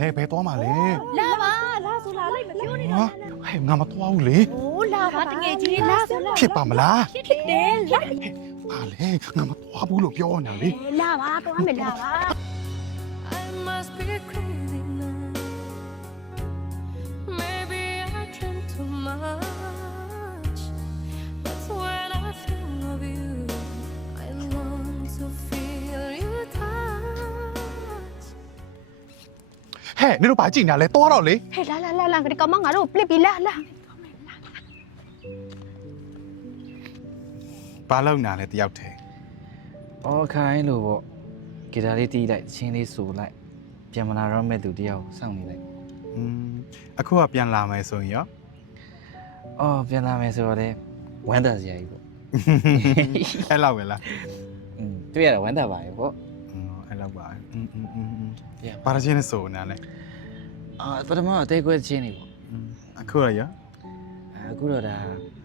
လဲဘယ်သွားမှာလဲ လာပါလာဆိုလာလိုက်မပြောနေတာ ဟဲ့ငါမသွားဘူးလေ โอ้လာပါတကယ်ကြီးလာဆိုလာ ဖြစ်ပါမလား ဖြစ်တယ်လာ ဟာလေငါမသွားဘူးလို့ပြောနေတာလေ လာပါတော့မယ်လာပါ I must be crazy now. Maybe I drink too much. But when I think of you, I long to feel your touch. ဟဲ့နေတော့ဘာကြည့်နေလဲသွားတော့လေ ဟဲ့လာကဒီကောင်မငါတို့ပလစ်ပြီးလာ ဘာလုပ်နေလဲတယောက်တည်း အော်ခိုင်းလို့ပေါ့ဂီတာလေးတီးလိုက်ချင်းလေးဆိုလိုက်ပြန်မလာတော့မဲ့သူတယောက်စောင့်နေလိုက် အခုကပြန်လာမယ်ဆိုရင်ရော အော်ပြန်လာမယ်ဆိုတော့လေဝမ်းသာစရာကြီးပေါ့ အဲ့လောက်ပဲလား တွေ့ရတာဝမ်းသာပါရဲ့ပေါ့ အဲ့လောက်ပါ ပြန် ဘာလို့ချင်းနေဆိုနေလဲ အာပထမအသေးကွဲချင်းနေပေါ့ အခုရော အခုတော့ဒါ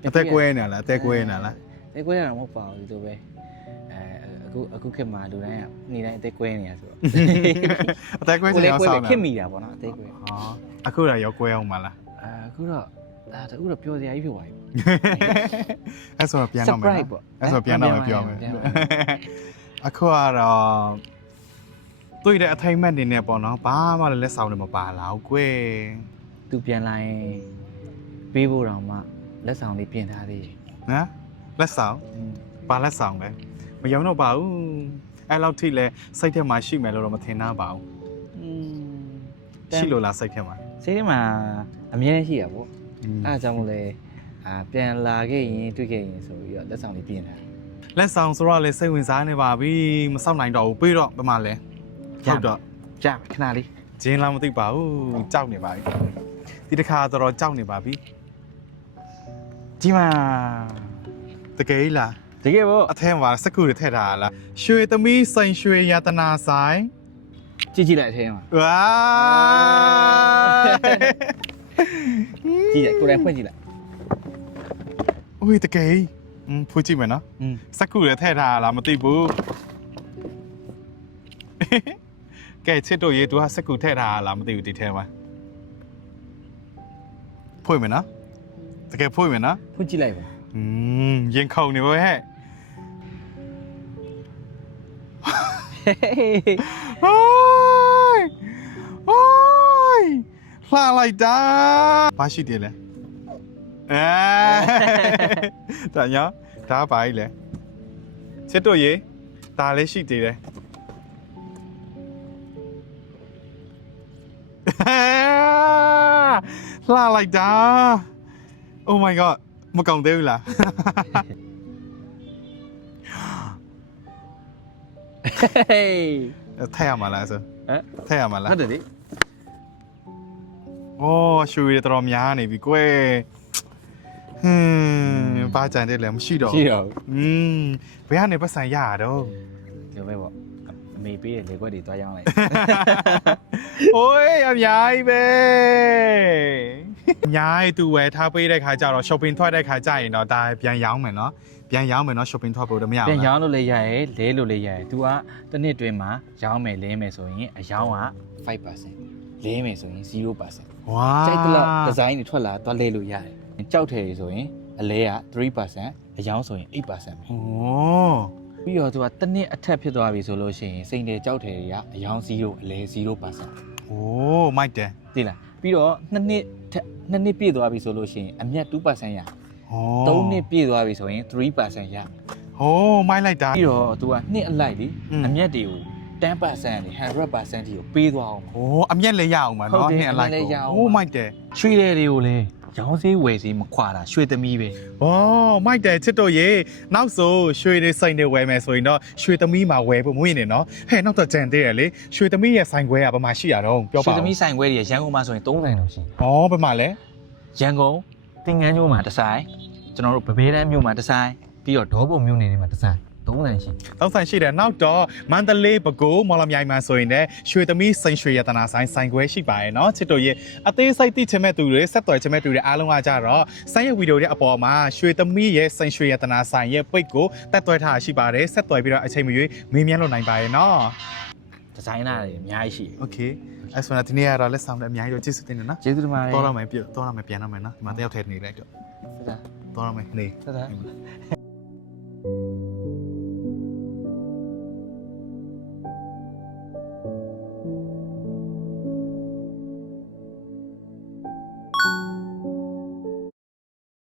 အသက်ကွဲနေလားအသက်ကွဲနေလား အသေးကွဲရတာမဟုတ်ပါဘူးဒီလိုပဲအခုခေတ်မှာလူတိုင်းကနေတိုင်းအသေးကွဲနေရဆိုတော့ အသက်ကွဲချင်အောင်ဆောင်း ခေတ်မိတာပေါ့နော်အသေးကွဲ ဟောအခုရောကွဲအောင်မလား အခုတော့ဒါတခုတော့ပျော်စရာကြီးဖြစ်သွားပြီ အဲ့ဆိုတော့ပြန်တော့မယ် surprise ပေါ့ အဲ့ဆိုပြန်တော့မယ်ပြောမယ် ပြန်ပါ အခုကတော့တွေ့တဲ့အထိုင်မဲ့နေနဲ့ပေါ့နော်ဘာမှလည်းလက်ဆောင်တွေမပါလာဘူးကွယ် သူပြန်လာရင်ပေးဖို့တောင်မှလက်ဆောင်လေးပြင်ထားသေးတယ် နော်လက်ဆောင်ဘာလက်ဆောင်လဲမယုံတော့ပါဘူးအဲ့လောက်ထိလဲစိတ်ထဲမှာရှိမယ်လို့တော့မထင်တော့ပါဘူးရှိလို့လားစိတ်ထဲမှာ စိတ်ထဲမှာအမြဲရှိရပေါ့အဲ့ဒါကြောင့်မို့လဲပြန်လာခဲ့ရင်တွေ့ခဲ့ရင်ဆိုပြီးတော့လက်ဆောင်လေးပြင်ထားတယ် လက်ဆောင်ဆိုတော့လေစိတ်ဝင်စားနေပါပြီမစောင့်နိုင်တော့ဘူးပြီးတော့ဘယ်မှာလဲဟုတ်တော့ ကြာခဏလေး ဂျင်းလားမသိပါဘူးကြောက်နေပါပြီဒီတစ်ခါတော့ကြောက်နေပါပြီ ဒီမှာ တကယ်လား တကယ်ပေါ့ အထဲမှာစက္ကူတွေထည့်ထားတာလားရွှေသမီးစိန်ရွှေယတနာဆိုင် ကြည့်လိုက်အထဲမှာ ဝါ ကြည့်လိုက်ကိုယ်တိုင်ဖွင့်ကြည့်လိုက် ဦးတကယ်ဖွင့်ကြည့်မယ်နော်စက္ကူတွေထည့်ထားတာလားမသိဘူးကဲချစ်တို့ရေသူကစက္ကူထည့်ထားတာလားမသိဘူးဒီထဲမှာဖွင့်မယ်နော်တကယ်ဖွင့်မယ်နော် ဖွင့်ကြည့်လိုက်ပါ ရင်ခုန်နေပါဟဲ့ဟိုးဟိုးလှလိုက်တာဘာရှိတယ်လဲဒါညာဒါပါ E လဲချစ်တို့ရေဒါလည်းရှိသေးတယ်လှလိုက်တာ Oh my god မကောင်းသေးဘူးလား ဟေး ထည့်ရမှာလားဆို ဟမ် ထည့်ရမှာလား ဟုတ်တယ်လေ အော်ရွှေတွေတော်တော်များနေပြီကွယ်ဘာကြံတဲ့လဲမရှိတော့ ရှိတော့ ဘယ်ကနေပတ်စံရရတော့ ဒီပဲပေါ့အမေပေးတဲ့လေခွက်တွေတွားရောင်းလိုက် โอ้ยအများကြီးပဲအများကြီးသူဝယ်ထားပေးတဲ့ခါကျတော့ shopping ထွက်တဲ့ခါကျရင်တော့ဒါပြန်ရောင်းမယ်နော်ပြန်ရောင်းမယ်နော် shopping ထွက်ဖို့တော့မရဘူး ပြန်ရောင်းလို့လည်းရရဲလဲလို့လည်းရရဲ तू ကတစ်နှစ်တွင်းမှာရောင်းမယ်လဲမယ်ဆိုရင်အရောင်းက 5% လဲမယ်ဆိုရင် 0% ဝါ ကြိုက်တဲ့လောက်ဒီဇိုင်းတွေထွက်လာတော့လဲလို့ရတယ်ကြောက်ထည်ဆိုရင်အလဲက 3% အရောင်းဆိုရင် 8% ပဲ โอ้ ပြီးတော့ तू ကတစ်နှစ်အထက်ဖြစ်သွားပြီဆိုလို့ရှိရင်စိန်တယ်ကြောက်ထည်တွေကအရောင်း0အလဲ 0% โอ้မိုက်တယ် သိလားပြီးတော့နှစ်နှစ်ပြည့်သွားပြီဆိုလို့ရှိရင်အမြတ် 2% ရ โอ้ 3နှစ်ပြည့်သွားပြီဆိုရင် 3% ရ โอ้မိုက်လိုက်တာ ပြီးတော့ तू ကနှစ်အလိုက်လေအမြတ်တွေကို10%နဲ့100%ထိကိုပေးသွားအောင် โอ้အမျက်လည်းရအောင်ပါ ဟုတ် เนาะ တယ် နှစ်အလိုက် အမျက်လည်းရအောင် โอ้မိုက်တယ် ရွှေတယ်တွေကိုလည်းရောင်းစေးဝယ်စေးမခွာတာရွှေသမီးပဲ โอ้မိုက်တယ်ချစ်တို့ရေနောက်ဆိုရွှေတွေစိန်တွေဝယ်မယ်ဆိုရင်တော့ရွှေသမီးမှာဝယ်ဖို့မဝင်နေเนาะဟဲ့နောက်တော့ကြံသေးတယ်လေရွှေသမီးရဲ့ဆိုင်ခွဲကဘာမှရှိရတော့ပြောပါ ရွှေ ဦး သမီးဆိုင်ခွဲတွေရန်ကုန်မှာဆိုရင်3ဆိုင်တော့ရှိ ဩဘယ်မှာလဲ ရန်ကုန်တင်ငန်းကျွန်းမှာတစ်ဆိုင်ကျွန်တော်တို့ဗဘေးတန်းမြို့မှာတစ်ဆိုင်ပြီးတော့ဒေါပုံမြို့နယ်တွေမှာတစ်ဆိုင်3ဆိုင်ရှိ တောက်ဆိုင်ရှိတယ်နောက်တော့မန္တလေးပဲခူးမော်လမြိုင်မှာဆိုရင်လည်းရွှေသမီးစိန်ရွှေရတနာဆိုင်ခွဲရှိပါရဲ့เนาะချစ်တို့ရေအသေးစိတ်သိချင်မဲ့သူတွေဆက်သွယ်ချင်မဲ့သူတွေအားလုံးကကြတော့ဆိုင်ရဲ့ဗီဒီယိုတွေအပေါ်မှာရွှေသမီးရဲ့စိန်ရွှေရတနာဆိုင်ရဲ့ပိတ်ကိုတက်သွဲထားရှိပါတယ်ဆက်သွယ်ပြီးတော့အချိန်မရွေးမေးမြန်းလို့နိုင်ပါရဲ့เนาะ ဒီဇိုင်နာတွေအများကြီးရှိတယ် โอเคအဲ့ဆိုတော့ဒီနေ့ကတော့လက်ဆောင်လည်းအများကြီးတော့ကျေးဇူးတင်တယ်နော် ကျေးဇူးတင်ပါတယ် တော်ရမယ်ပြန်တော့မယ်နော်ဒီမှာတယောက်ထဲနေလိုက်တော့ ဟုတ်လား တော်ရမယ်နေ ဟုတ်လား